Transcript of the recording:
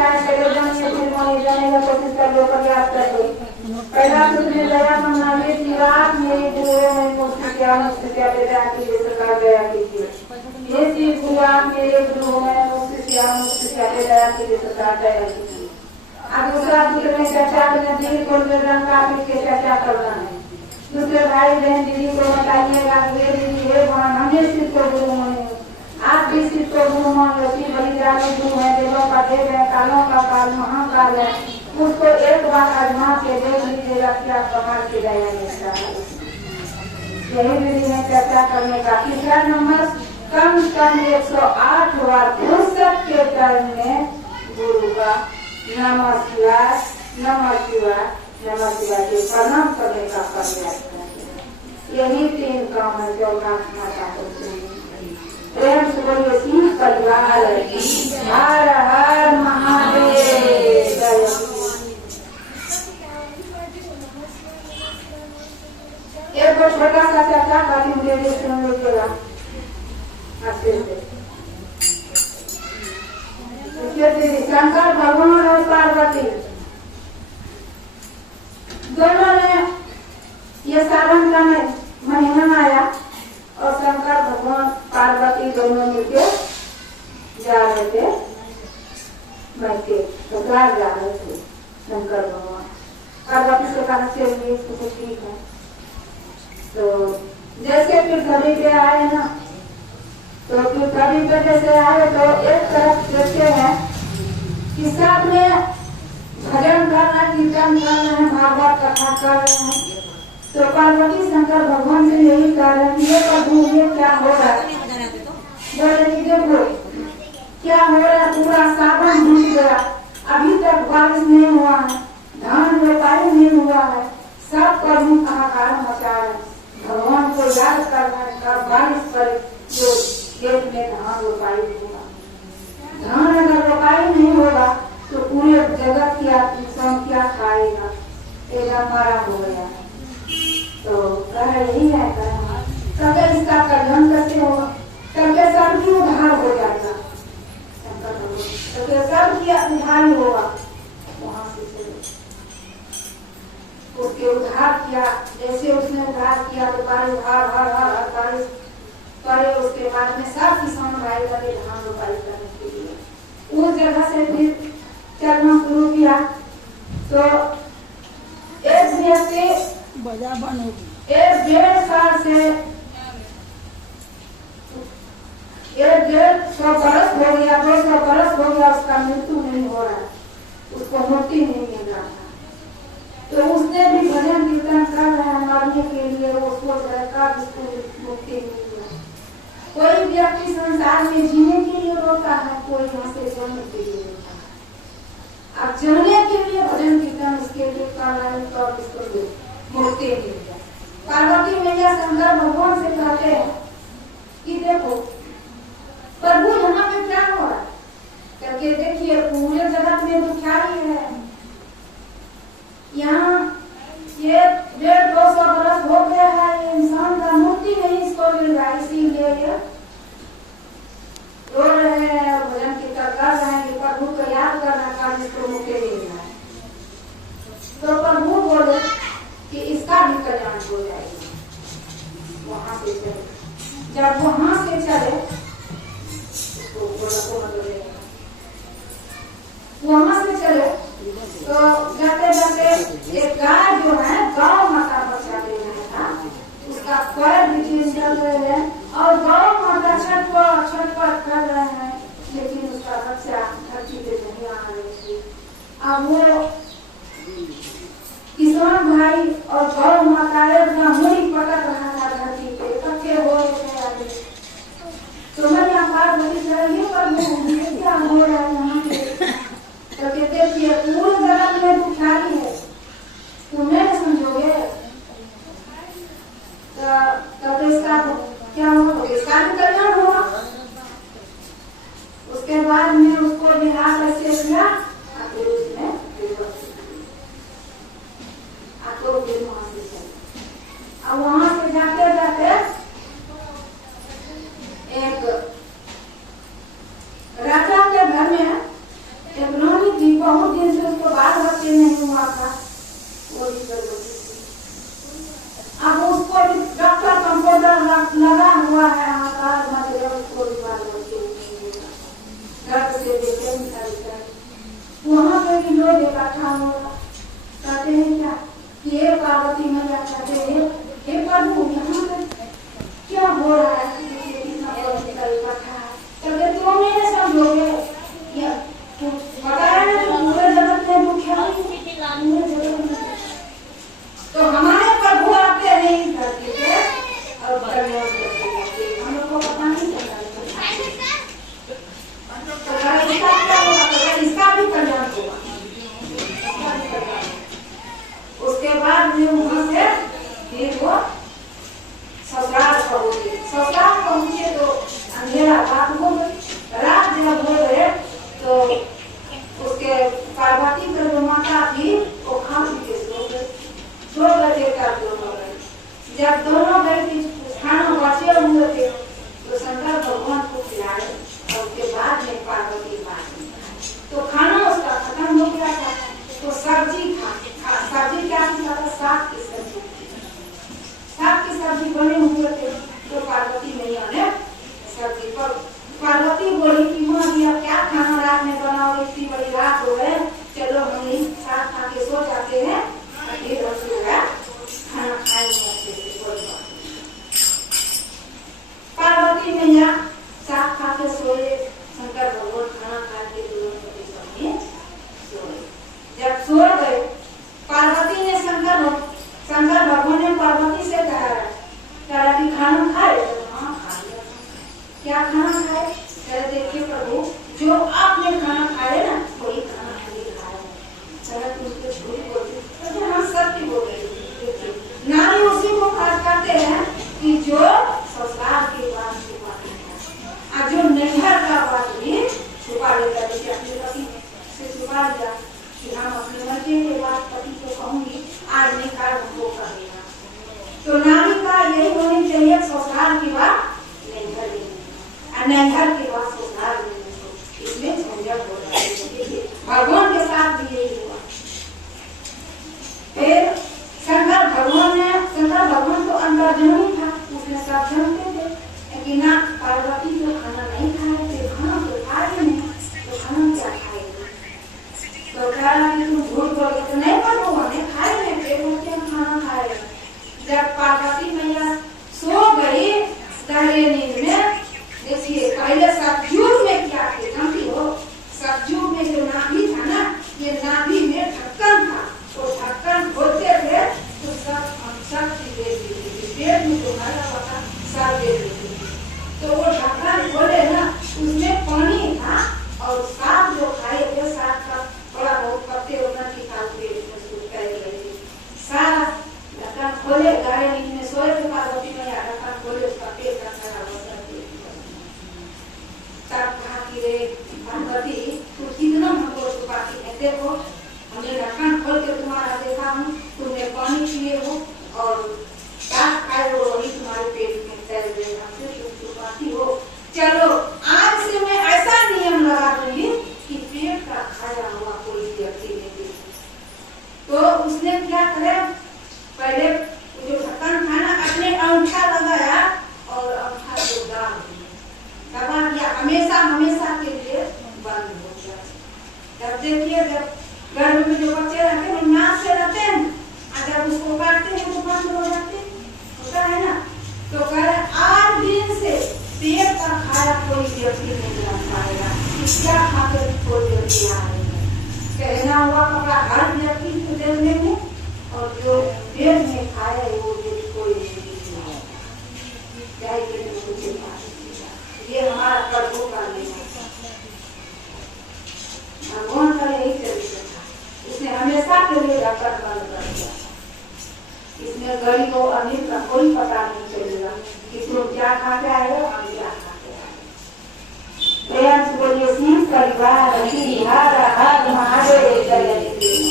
आए पहले जानिए फिर माने जाने का कोशिश कर लो प्रयास करके पहला तुमने दया मांगा ये जीवात मेरी गुरुओं में मुक्ति क्या बेटा की सरकार दया कीजिए ये चीज हुआ मेरे गुरुओं में मुक्ति क्या बेटा की सरकार दया कीजिए। अब दूसरा दूसरे चर्चा करना दीदी को रंगा के चर्चा करना है दूसरे भाई बहन दीदी को बताइएगा ये दीदी है भगवान हमें सिर्फ को गुरु माने आप भी सिर्फ को गुरु मान लो कि बलिदानी गुरु है देवों का देव है कालों का काल महाकाल है उसको एक बार आजमा के देख लीजिएगा क्या कमाल की दया मिलता है। यही विधि है चर्चा करने का। तीसरा नंबर कम से कम 108 बार फुर्सत के टाइम में गुरु का नमः शिवाय नमः शिवाय नमः शिवाय के प्रणाम करने का प्रयास करें। यही 3 काम है जो माता को प्रेम से बोलिए सिंह परिवार हर हर महादेव। एक बार छोटा सा चर्चा करती हूँ मुझे सुन लीजिएगा अच्छे से। शंकर भगवान और पार्वती दोनों ने ये सावन का महीना आया और शंकर भगवान पार्वती दोनों मिलके जा रहे थे ससुराल जा रहे थे। शंकर भगवान पार्वती से कहा चलिए तो ठीक है। तो जैसे फिर घड़ी पे आए ना तो फिर घड़ी पे जैसे आए तो एक तरफ देखते हैं कि सब में भजन कर रहे कीर्तन कर रहे हैं भागवत कथा कर रहे हैं। तो पार्वती शंकर भगवान से यही कह रहे हैं ये प्रभु ये क्या हो रहा है बोले कि देखो क्या हो रहा है पूरा सावन डूब गया अभी तक बारिश नहीं हुआ है धान रोपाई नहीं हुआ है सब प्रभु हाहाकार मचा रहे हैं भगवान को याद करना है बारिश पर जो खेत में धान रोपाई होगा। धान अगर रोपाई नहीं होगा तो पूरे जगत की इंसान क्या खाएगा एकदम मारा हो गया। तो कह यही है कभी इसका कल्याण कैसे होगा कभी सबकी उद्धार हो जाएगा कभी सबकी उद्धार होगा। वहां से उसके उद्धार किया जैसे उसने उद्धार किया तो बारिश हर हर हर हर बारिश करे। उसके बाद में सब किसान भाई लगे धान रोपाई करने के लिए उस जगह से फिर चलना शुरू किया। तो एक व्यक्ति 1.5 साल से 150 बरस हो गया 200 बरस हो गया उसका मृत्यु नहीं हो रहा है उसको मुक्ति नहीं मिल रहा था। तो उसने भी भजन कीर्तन कर रहा है मरने के लिए वो सोच रहा है उसको मुक्ति मिल रहा है। कोई व्यक्ति संसार में जीने के लिए रोता है कोई यहाँ से जाने के लिए रोता है। अब जाने के लिए भजन कीर्तन उसके लिए कर रहा है तो उसको मुक्ति मिल जाए। पार्वती मैया शंकर भगवान से कहते हैं कि देखो प्रभु यहाँ पे क्या हो रहा है करके देखिए पूरे जगत में दुखियारी है यहाँ ये 150-200 बरस हो गया है ये इंसान का मुक्ति नहीं इसको मिल रहा है इसीलिए ये रो रहे हैं और भजन कीर्तन कर रहे हैं कि प्रभु को याद करना का जिसको मुक्ति मिल रहा है। तो प्रभु बोले कि इसका भी कल्याण हो जाएगा। वहां से चले जब वहां से चले वहां से चले तो जाते जाते एक गाय जो है गौ माता बच्चा दे रहा था उसका पैर भी चल रहे हैं और गौ माता छटपट कर रहे हैं लेकिन उसका बच्चा धरती पे नहीं आ रही थी। अब वो किसान भाई और गौ माता अपना मुड़ी पकड़ रहा था धरती पे इकट्ठे हो रहे थे। तो मैंने पार्वती ये पर क्या हो रहा है यहाँ पे तो कहते थे पूरे जगत में दुखियारी है तुम्हें समझोगे तो इसका क्या होगा इसका भी कल्याण होगा। उसके बाद में उसको बिहार ऐसे किया अब वहां से जाते जाते एक से देखे निकल वहाँ पे भी लोग इकट्ठा होगा, कहते हैं क्या कि ये पार्वती मैया कहते हैं हे प्रभु यहाँ पे क्या हो रहा है, इतना इकट्ठा है, कहते तो मेरे समझोगे या बताया ना जो पूरे जगत में दुख है तो हमारे प्रभु आते हैं इस धरती पे और हम लोग को पता नहीं चलता इसका भी कल्याण होगा। उसके बाद में वहां से फिर वो ससुराल पहुंचे। ससुराल पहुंचे तो अंधेरा रात हो गई। रात जब हो गए तो उसके पार्वती की जो माता थी वो खा पी के सो गई। सो गए दोनों गए। जब दोनों गए खाना बचे हुए थे तो शंकर भगवान को खिलाए और उसके बाद में पार्वती तो खाना उसका खत्म हो गया था तो सब्जी सब्जी क्या था, साग की सब्जी, साग की सब्जी बने हुए थे तो पार्वती मैया ने सब्जी पर पार्वती बोली कि माँ जी अब क्या खाना रात में बनाओ, इतनी बड़ी रात हो गए, चलो हम यही साग खा के सो जाते हैं फिर खाना खाएंगे अच्छे से, कोई बात नहीं। पार्वती मैया साग खा के सोए, शंकर भगवान खाना खा के सोए। जब सो गए पार्वती ने शंकर भगवान ने पार्वती से कहा कि खाना खाए, हाँ खा लिया। क्या खाना खाए? कह देखिए प्रभु जो आपने खाना खाए ना वही खाना खाली खाया। चलो तुमको झूठ बोलती, तो हम सत्य बोल रहे। नारी उसी को खास करते हैं कि जो ससुराल की बात छुपाते हैं और जो नैहर का बात भी छुपा लेता है। जैसे अपने पति से छुपा लिया कि हम अपने मर्जी के बाद पति को कहूंगी आज नहीं कर वो करेगा, तो नारी का यही होनी चाहिए ससुराल की बात नैहर लेनी, नैहर की बात ससुराल लेनी। इसमें झंझट हो रहा है। भगवान के साथ भी यही हुआ। फिर शंकर भगवान तो अंतर्जन्मी था, उसने सब जानते थे लेकिन ना पार्वती को खाना नहीं खाए थे, खाना तो खाए नहीं तो खाना क्या खाएगा, तो कह रहा कि तुम झूठ बोल तो नहीं पर ने खाए नहीं थे क्या खाना खाए। जब पार्वती मैया सो गई गहरे नींद में, देखिए पहले सतयुग में क्या थे जानती हो, सतयुग में जो नाभि था ना ये नाभि में ढक्कन था, तो ढक्कन खोलते थे तो सब शक्ति दे देती, पेट में तुम्हारा पता सब दे देती। तो वो ढक्कन खोले ना उसमें पानी था और साग जो खाए थे साग का बड़ा बहुत पत्ते उतना निकालते सारा ढक्कन खोले गहरे नींद में सोए थे पार्वती मैया, ढक्कन खोले उसका पेट का खड़ा हो तब कहा कि रे पार्वती तू कितना हमको छुपाती है, देखो हमने ढक्कन खोल के तुम्हारा देखा हूँ, तुमने पानी पिए हो और साग खाए हो, वही तुम्हारे पेट में तैर गए, हमसे तुम छुपाती हो। चलो आज से मैं ऐसा नियम लगा दूंगी कि पेट का खाया हुआ कोई व्यक्ति नहीं देखे। तो उसने क्या करे, पहले जो ढक्कन था ना अपने अंगूठा लगाया और अंगूठा को दबा दिया, हमेशा के लिए बंद हो गया। जब देखिए जब गर्भ में जो बच्चे रहते हैं नाक से रहते हैं और जब उसको काटते हैं तो बंद हो जाते होता है ना, तो कह 8 दिन से पेट का खाया कोई व्यक्ति नहीं रह पाएगा, क्या खाकर कोई व्यक्ति आएगा। कहना हुआ कपड़ा हर व्यक्ति को देने में और जो पेट में खाया वो कोई नहीं ये हमारा प्रभु का लेना, भगवान का यही चरित्र था। इसने हमेशा के लिए ढक्कन बंद कर दिया। इसमें गरीब और अमीर का कोई पता नहीं चलेगा कि तुम क्या खा के आए हो, हम क्या खा के आए। बोलिए सिंह परिवार हर हर महादेव।